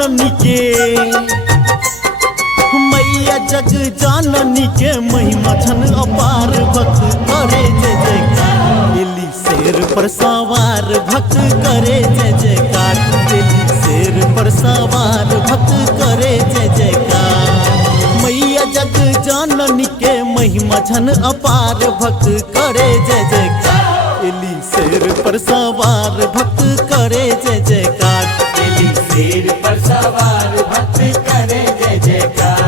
जननी के, मैया जग जननी के महिमा छन अपार। भक्त करे जय जयकार, एली शेर पर सवार। भक्त करे जय जयकार, एली शेर पर सवार। भक्त करे जय जयकार, मैया जग जननी के महिमा छन अपार। भक्त करे जय जयकार, एली शेर पर सवार। भक्त करे जय जयकार, एली शेर पर सवार। भक्त करे जय जयकार।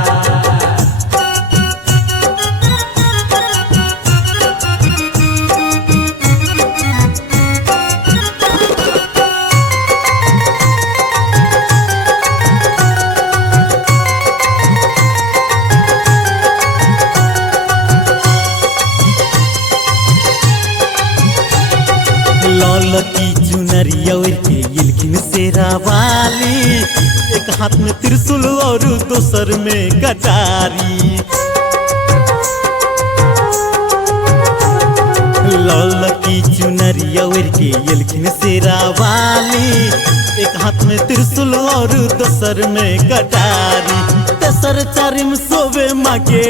लाल की चुनरिया के इलखिन शेरा वाली, एक हाथ में त्रिशूल और दोसर में कटारी। लाल की चुनरिया के इलखिन शेरा वाली, एक हाथ में त्रिशूल और दोसर में कटारी। तेसर चारिम सोवे माँ के,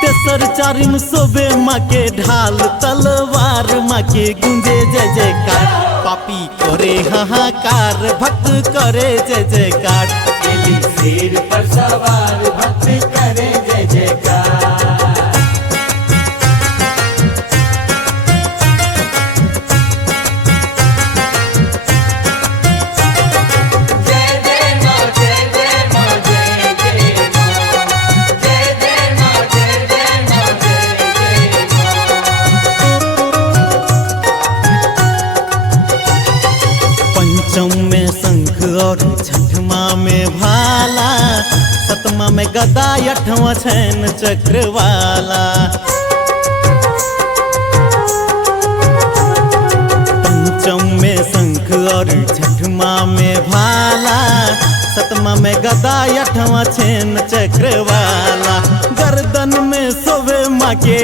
तेसर चारिम सोबे माँ के ढाल तलवार। माँ के गुंजे जय जयकार, पापी करे हाहाकार। भक्त करे जय जयकार, एली शेर पर सवार। भक्त करे जय जयकार। पंचम में शंख और छठमा में भाला, सतमा में गदा, अठवां छैन चक्र वाला। पंचम में शंख और छठमा में भाला, सतमा में गदा, अठवां छैन चक्र वाला। गर्दन में सोवे माँ के,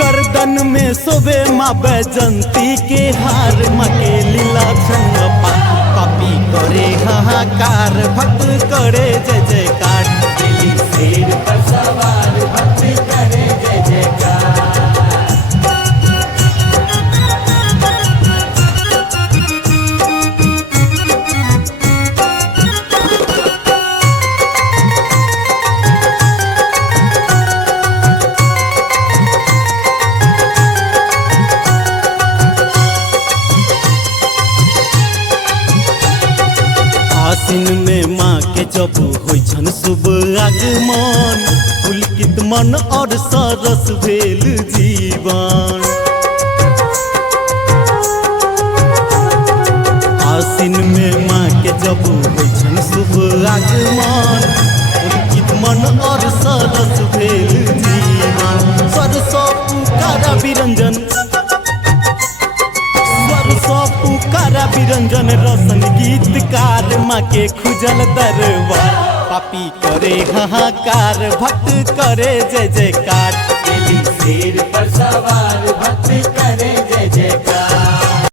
गर्दन में सोवे माँ बैजंती के हार। माँ के लीला छन पापी करे हाहाकार। भक्त करे जय जयकार, एली शेर पर सवार। भक्त करे जय जयकार। आसिन में माँ के जब होइ छन शुभ आगमन, पुलकित मन और सरस भेल जीवन। आसिन में माँ के जब होइ छन शुभ आगमन, पुलकित मन और सरस भेल जीवन। सरसो पुकारा बिरंजन, पुकारा बिरंजन रसन गीतकार। माँ के खुजल दरबार, पापी करे हाहाकार। भक्त करे जय जयकार, एली शेर पर सवार।